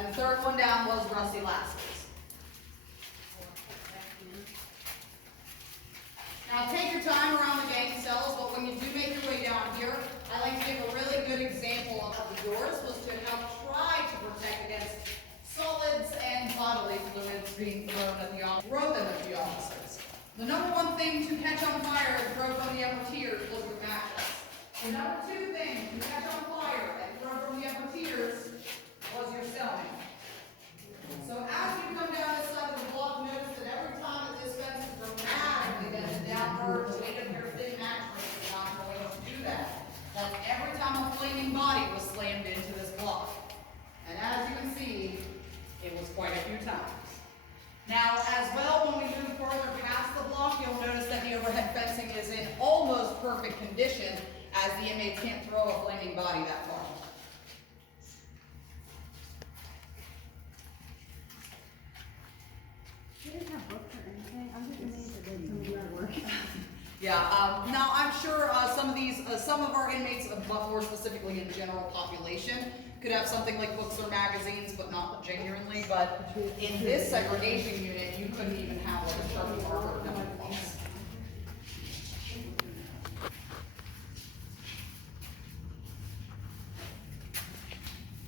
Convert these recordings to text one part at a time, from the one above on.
And the third one down was Rusty Lasses. Now take your time around the gang cells, but when you do make your way down here, I like to give a really good example of the doors was to help try to protect against solids and bodily fluids being thrown at the officers. The number one thing to catch on fire and throw from the upper tiers was your mattress. The number two thing to catch on fire and throw from the upper tiers was your cellmate. So as you come down this side of the block, notice that every time that this fence is dramatically bending downward, the weight of your thin mattress is not going to do that. That's every time a flaming body was slammed into this block. And as you can see, it was quite a few times. Now, as well, when we move further past the block, you'll notice that the overhead fencing is in almost perfect condition, as the inmates can't throw a flaming body that far. They didn't have books or anything. I'm just amazed that they did some work. Yeah, now I'm sure some of our inmates, but more specifically in general population, could have something like books or magazines, but not genuinely. But in this segregation unit, you couldn't even have like a Sharpie marker or nothing else.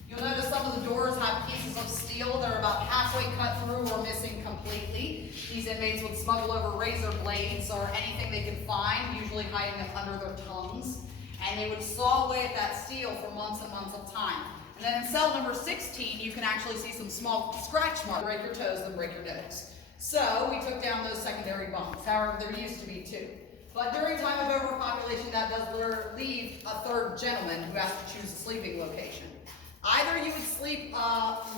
You'll notice some of the doors have pieces of steel that are about halfway cut through or missing completely. These inmates would smuggle over razor blades or anything they could find, usually hiding them under their tongues. And they would saw away at that steel for months and months of time. And then in cell number 16, you can actually see some small scratch marks. Break your toes, then break your nose. So we took down those secondary bunks. However, there used to be two. But during time of overpopulation, that does leave a third gentleman who has to choose a sleeping location. Either you would sleep,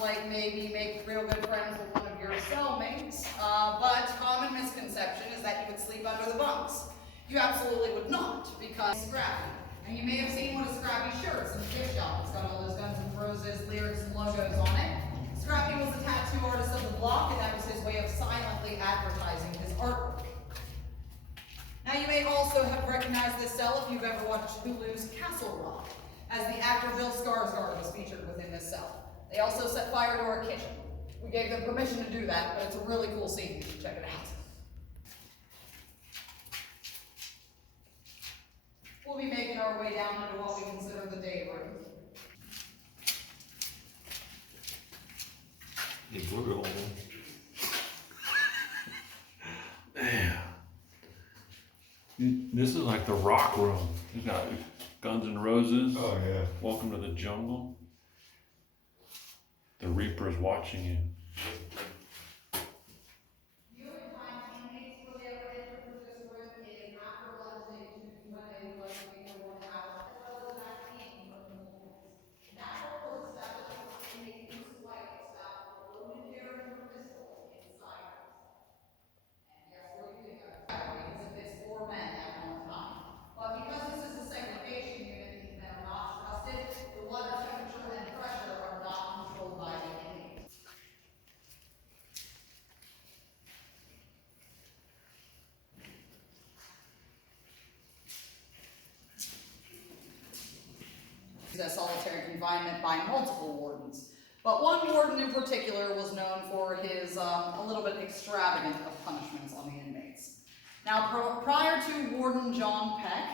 like maybe make real good friends with one of your cellmates, but common misconception is that you would sleep under the bunks. You absolutely would not, because it's scrappy. And you may have seen one of Scrappy's shirts in the gift shop. It's got all those Guns N' Roses lyrics and logos on it. Scrappy was the tattoo artist of the block, and that was his way of silently advertising his artwork. Now you may also have recognized this cell if you've ever watched Hulu's Castle Rock, as the actor Bill Skarsgård was featured within this cell. They also set fire to our kitchen. We gave them permission to do that, but it's a really cool scene. You should check it out. We'll be making our way down into what we consider the day room. You blew it all in. Damn. This is like the rock room. You got Guns N' Roses. Oh yeah. Welcome to the jungle. The Reaper's watching you. The only time inmates really ever enter through this room is after lunch, when they would like to make their way out, as well as back in from the mornings. That door was established for inmates use flight staff with a loaded Derringer pistol inside it. And guess what you think of? Because it fits 4 men at one time. But because this is a segregation unit, these men are not trusted. The water temperature and pressure are not controlled by the inmates. A solitary confinement by multiple wardens. But one warden in particular was known for his a little bit extravagant of punishments on the inmates. Now, prior to Warden John Peck,